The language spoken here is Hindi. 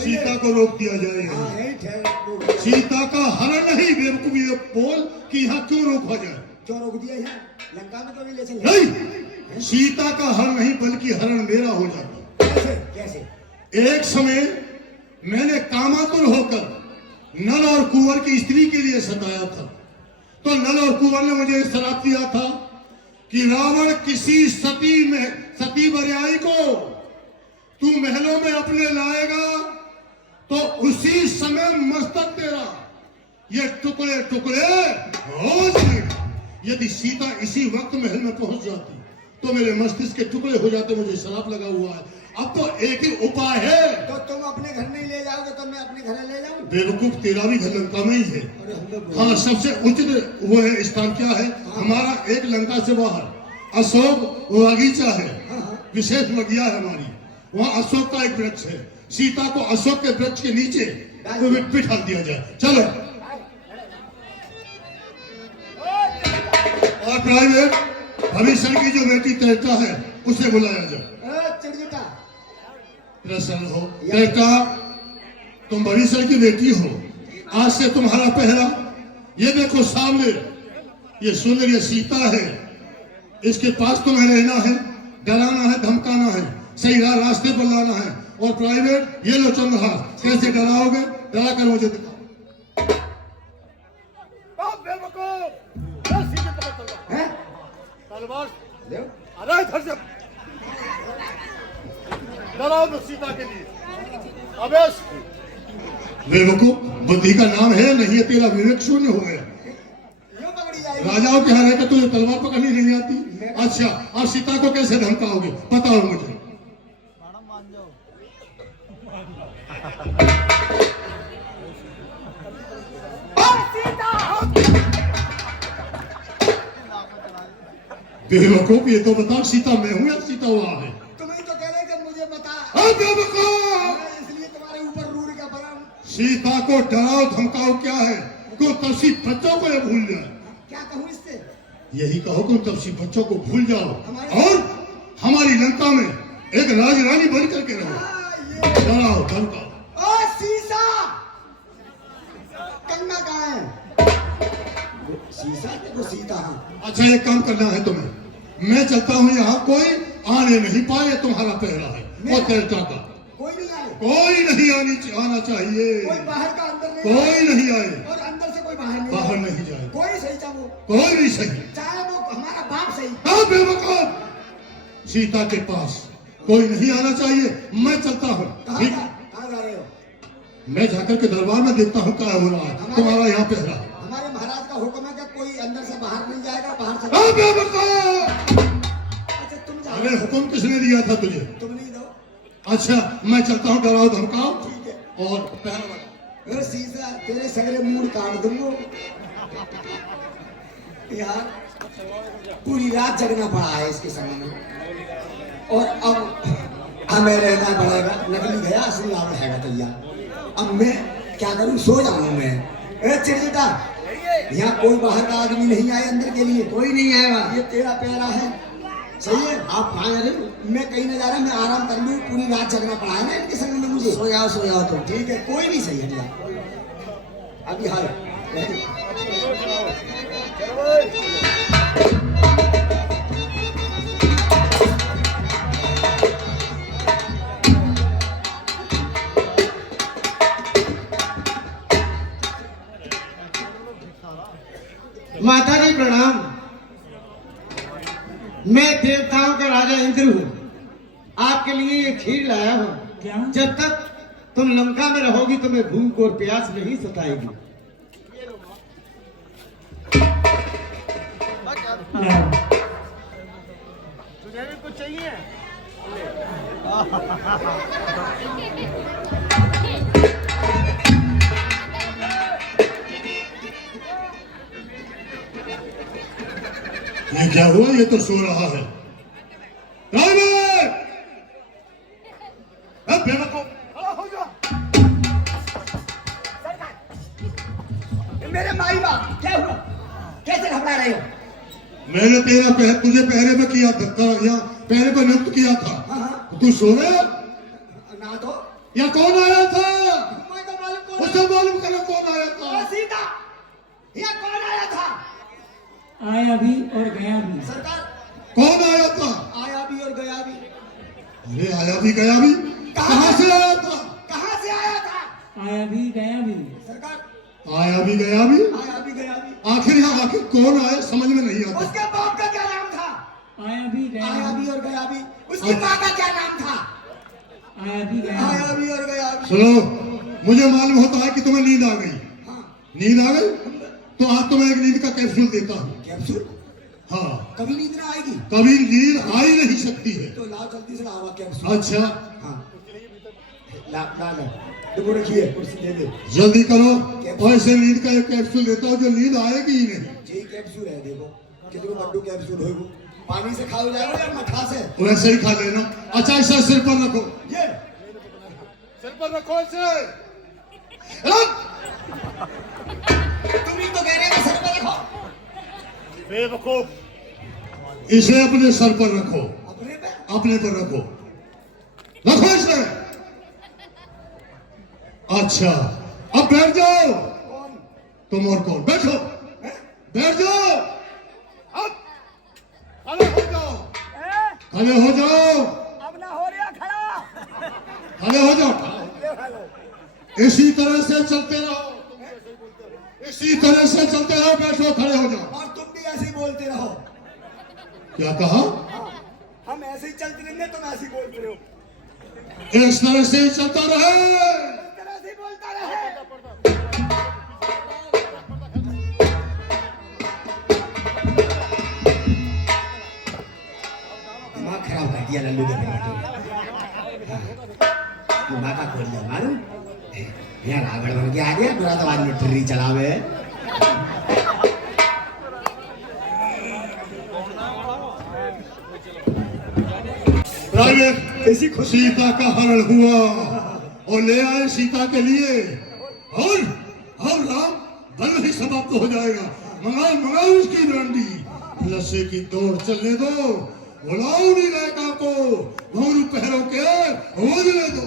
सीता को रोक दिया जाएगा। सीता का हरण नहीं, बेवकूफ ये बोल कि यहाँ क्यों रोका जाए? क्यों रोक दिया यहाँ? लंका में तो नहीं ले चले। नहीं, सीता का हरण नहीं बल्कि हरण मेरा हो जाता। कैसे? कैसे? एक समय मैंने कामातुर होकर नल और कुंवर की स्त्री के लिए सताया था, तो नल और कुंवर ने मुझे श्राप दिया था कि रावण किसी सती बरियाई को तू महलों में अपने लाएगा तो उसी समय मस्तक तेरा ये टुकड़े टुकड़े हो जाएगा। यदि सीता इसी वक्त महल में पहुंच जाती तो मेरे मस्तिष्क के टुकड़े हो जाते। मुझे श्राप लगा हुआ है। अब तो एक ही उपाय है। तो तुम अपने घर नहीं ले जाओगे तो मैं अपने घर ले जाऊं? बेवकूफ, तेरा भी घर लंका में ही है। हाँ, सबसे उचित वो है स्थान क्या है? हमारा एक लंका से बाहर अशोक बगीचा है, विशेष बगिया है हमारी। वहाँ अशोक का एक वृक्ष है। सीता को अशोक के वृक्ष के नीचे बिठा दिया जाए। चलो। और प्राइवेट भविष्य की जो बेटी त्रेता है उसे बुलाया जाए। प्रसन्न हो त्रेता, तुम भविष्य की बेटी हो। आज से तुम्हारा पहरा ये देखो सामने, ये सुंदर ये सीता है। इसके पास तुम्हें रहना है, डराना है, धमकाना है, सही रास्ते पर लाना है। और प्राइवेट ये लो चंद्रहार, कैसे डराओगे? डरा कर मुझे दिखाओ। सीता के लिए अवेश बेवकूफ, बुद्धि का नाम है नहीं है तेरा, विवेक शून्य हो गया। राजाओं के यहाँ रहकर तुझे तलवार पकड़नी नहीं आती। अच्छा, अब सीता को कैसे धमकाओगे? बताओ मुझे। बेवकूफ, ये तो बताओ सीता मैं हूं या सीता वहां है? तुम्हें तो कह रहे कि मुझे बता। इसलिए तुम्हारे ऊपर रूढ़ का बना। सीता को डराओ धमकाओ क्या है? को तपसी बच्चों को ये भूल जाए। क्या कहूँ इससे? यही कहो कि तपसी बच्चों को भूल जाओ और हमारी लंका में एक राजरानी बन करके रहो। डराओ धमकाओ। ओ सीसा, कंगना कहाँ है? सीसा को सीता। अच्छा, एक काम करना है तुम्हें। मैं चलता हूँ, यहाँ कोई आने नहीं पाए, तुम्हारा पहरा है। और त्रेता का कोई नहीं आए। कोई नहीं आना चाहिए। कोई बाहर का अंदर नहीं। कोई नहीं आए और अंदर से कोई बाहर बाहर नहीं नहीं जाए। कोई सही चाहो, कोई नहीं सही, चाहे वो हमारा बाप सही। हाँ बेवकूफ, सीता के पास कोई नहीं आना चाहिए। मैं चलता हूँ। कहाँ जा रहे हो? मैं जाकर के दरबार में देखता हूँ क्या हो रहा है। तुम्हारा यहाँ पहरा। हमारे महाराज का हुक्म है कि कोई अंदर से बाहर नहीं जाएगा, बाहर से। हाँ बेवकूफ, अच्छा तुम जाओ। अरे हुक्म किसने दिया था तुझे? तुम नहीं दो। अच्छा, मैं चलता हूँ, डराओ धमकाओ ठीक है। और पहरा लगा। अरे सीसा, तेरे सगरे मूड काट दूंगा यार। पूरी रात जगना पड़ा है इसके समय में। और अब हमें रहना पड़ेगा। नकली गया, असली आवड़ है तैयार। अब मैं क्या करूं? सो जाऊं मैं। चिड़चिटा, यहाँ कोई बाहर का आदमी नहीं आए अंदर के लिए। कोई नहीं आएगा। ये तेरा प्यारा है, सही है। आप कहाँ जा रहे हो? मैं कहीं न जा रहा, मैं आराम कर लूँ। पूरी रात जगना पड़ा है ना इनके संग में मुझे। सो जाओ तुम। ठीक है, कोई नहीं सही है अभी हाल। माता जी प्रणाम। मैं देवताओं का राजा इंद्र हूँ। आपके लिए ये खीर लाया हूँ। जब तक तुम लंका में रहोगी तुम्हें भूख और प्यास नहीं सताएगी। तुझे भी कुछ चाहिए? ये क्या हुआ? ये तो सो रहा है। मेरे माई बाप, क्या हुआ? कैसे घबरा रहे हो? मैंने तेरा तुझे पहरे में किया था, यहाँ पहरे पर नियुक्त किया था। तू सो रहा है? या कौन आया था? मैं तो मालूम कौन उसे मालूम करो कौन आया ओ था। सीता, ये कौन आया था? आया भी और गया भी। सरकार, कौन आया था? आया भी और गया भी। अरे आया भी गया भी, कहां से आया था? कहां से आया था? आया भी गया भी। सरकार, आया भी गया भी, आया भी गया भी। आखिर यहाँ आखिर कौन आया समझ में नहीं आता। उसके बाप का क्या नाम था? आया भी गया आया भी। भी और गया भी। उसकी माँ का क्या नाम था? आया भी गया भी। आया भी और गया भी। सुनो, मुझे मालूम होता है कि तुम्हें नींद आ गई। हाँ, नींद आ गई तो आज तुम्हें एक नींद का कैप्सूल देता हूँ। कैप्सूल? हाँ, कभी नींद ना आएगी कभी नींद आ ही नहीं सकती है। तो लाओ जल्दी से लाओ कैप्सूल। अच्छा, हाँ, ला ला ला, देखो रखिए, कुर्सी दे दे। जल्दी करो और इसे नींद का एक कैप्सूल देता हूँ जो नींद आएगी ही नहीं। जी कैप्सूल है, देखो कितने बड्डू कैप्सूल हो। पानी से खाओ जाएगा या मठा से? वैसे ही खा लेना। अच्छा, इसे सिर पर रखो। ये सिर पर रखो इसे। रख। तुम ही तो कह रहे हो सर पे रखो। बेवकूफ। इसे अपने सर पर रखो, अपने पे? अपने पर रखो, रखो इसे। अच्छा, अब बैठ जाओ। कौन? तुम और कौन? बैठो, बैठ जाओ। अब खड़े हो जाओ। खड़े हो जाओ, अब ना हो रहा खड़ा। खड़े हो जाओ। इसी तरह से चलते रहो, इसी तरह से चलते रहो। बैठो, खड़े हो जाओ। और तुम भी ऐसे ही बोलते रहो। क्या कहा? हम ऐसे ही चलते रहेंगे, तुम ऐसे ही बोलते रहो। इस तरह से ही चलता रहे। इस तरह से ही बोलता रहे। दिमाग खराब कर दिया लल्लू के बेटे। दिमाग का खोल दिया मालूम। यहाँ रावण बन के आ गया, पूरा तो बाद में ठर्री चलावे। रावण सीता का हरण हुआ और ले आए सीता के लिए। और राम धन ही समाप्त हो जाएगा। मंगाओ मंगाओ उसकी डंडी, लस्से की दौड़ चलने दो। बुलाओ नीलाका को, घोरू पहरों के बोलने दो।